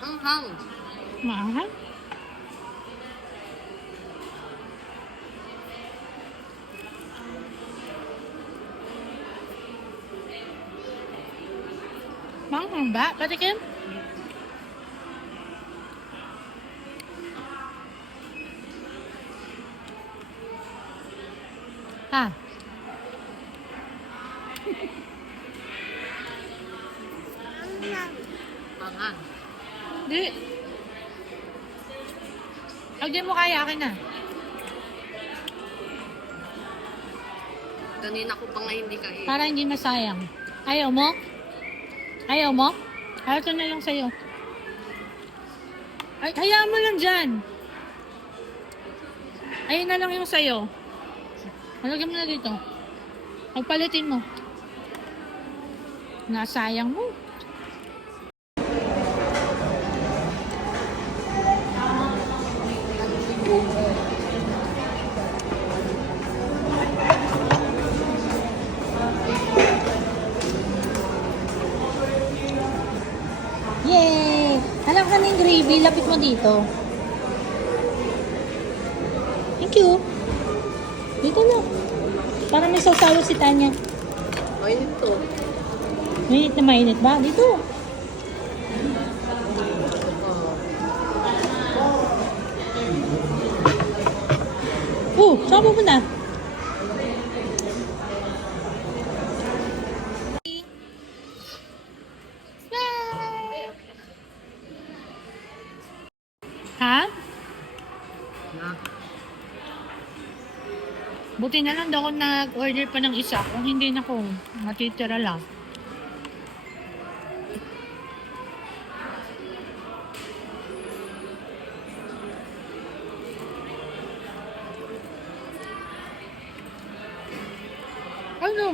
Anghang. Maanghang? Maanghang ba? Patikim? Ha? Anghang. Di. Pag di mo kaya, akin na. Kanina ko pa nga hindi kain. Para hindi masayang. Ayaw mo? Ayaw mo? Ito na lang sa'yo. Ay, hayaan mo lang dyan. Ayun na lang yung sa'yo. Halagyan mo na dito. Pagpalitin mo. Nasayang mo. Yay! Alam ka na yung gravy, lapit mo dito. Thank you. Dito na. Para may sasawa si Tanya. Mainit to. Mainit na mainit ba? Dito. Saan mo na? Ha? Buti na lang daw ako nag-order pa ng isa. Kung hindi na ko, matitira lang. Ano?